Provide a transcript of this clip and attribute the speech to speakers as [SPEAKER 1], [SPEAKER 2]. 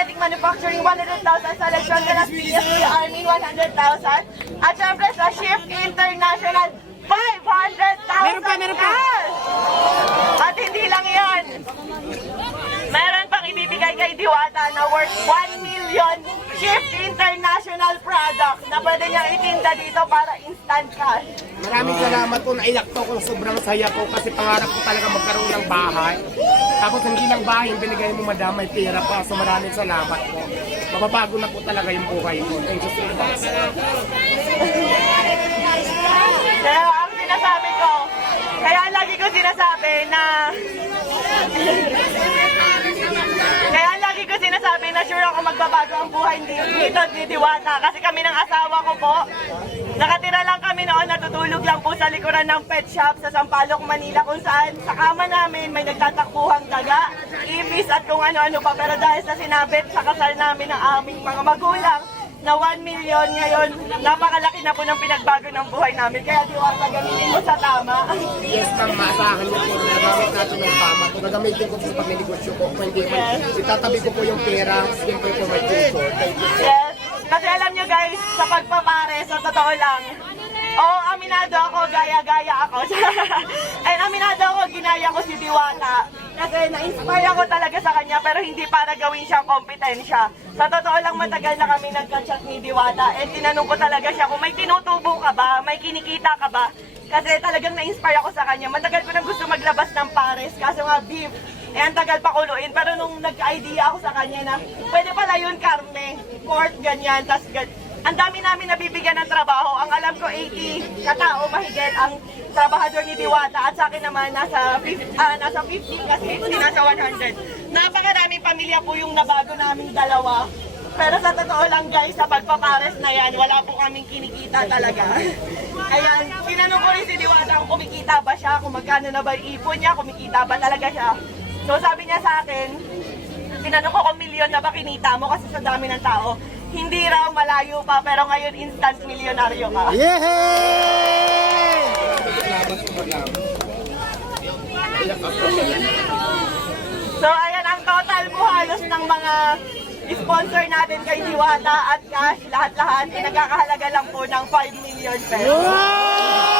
[SPEAKER 1] Cosmetic Manufacturing 100,000 sa Lechon de las PSP Army 100,000 at syempre sa Shift International 500,000 Meron pa, meron pa. At hindi lang yan. Meron pang ibibigay kay Diwata na worth 1 million Shift International products na pwede niyang itinda dito para instant cash.
[SPEAKER 2] Maraming salamat po, naiyak po ako, sobrang saya po kasi pangarap ko talaga magkaroon ng bahay. Tapos hindi lang bahay, binigay mo madam, may pera pa. So maraming salamat po. Mababago na po talaga yung buhay ko. Thank you so much.
[SPEAKER 1] Kaya ang sinasabi ko, kaya lagi ko sinasabi na kaya lagi ko sinasabi na sure ako magbabago ang buhay dito ni Diwata kasi kami ng asawa ko po nakatira lang kami noon natutulog lang po sa likuran ng pet shop sa Sampaloc, Manila kung saan sa kama namin may nagtatakbuhang daga, ibis at kung ano-ano pa pero dahil sa sinabit sa kasal namin ng aming mga magulang na 1 million ngayon, napakalaki na po ng pinagbago ng buhay namin. Kaya Diwata, gamitin mo sa tama.
[SPEAKER 2] Yes, ma'am, maasahan niyo po na nagamit natin ng tama. Kung nagamitin ko po sa pagnegosyo ko, kung hindi man, itatabi ko po yung pera, siyempre po may tutor. Thank you.
[SPEAKER 1] Yes. Kasi alam nyo guys, sa pagpapare, sa totoo lang, Oo, aminado ako, gaya-gaya ako. And aminado ako, ginaya ko si Diwata. Kasi na-inspire ako talaga sa kanya, pero hindi para gawin siyang kompetensya. Sa totoo lang, matagal na kami nagka-chat ni Diwata. And tinanong ko talaga siya kung may tinutubo ka ba, may kinikita ka ba. Kasi talagang na-inspire ako sa kanya. Matagal ko nang gusto maglabas ng pares, kaso nga beef. Eh, ang tagal pa kuluin. Pero nung nagka-idea ako sa kanya na, pwede pala yun, karne, pork, ganyan, tas gan- ang dami namin nabibigyan ng trabaho. Ang alam ko, 80 katao mahigit ang trabahador ni Diwata at sa akin naman nasa 50, ah, nasa 50 kasi hindi nasa 100. Napakaraming pamilya po yung nabago naming dalawa. Pero sa totoo lang guys, sa pagpapares na yan, wala po kaming kinikita talaga. Ayan, tinanong ko rin si Diwata kung kumikita ba siya, kung magkano na ba yung ipon niya, kumikita ba talaga siya. So sabi niya sa akin, tinanong ko kung milyon na ba kinita mo kasi sa dami ng tao. Hindi raw malayo pa, pero ngayon instant milyonaryo ka.
[SPEAKER 2] Yay!
[SPEAKER 1] So ayan ang total po halos ng mga sponsor natin kay Diwata at Cash, lahat-lahat, nagkakahalaga lang po ng 5 million pesos. Wow!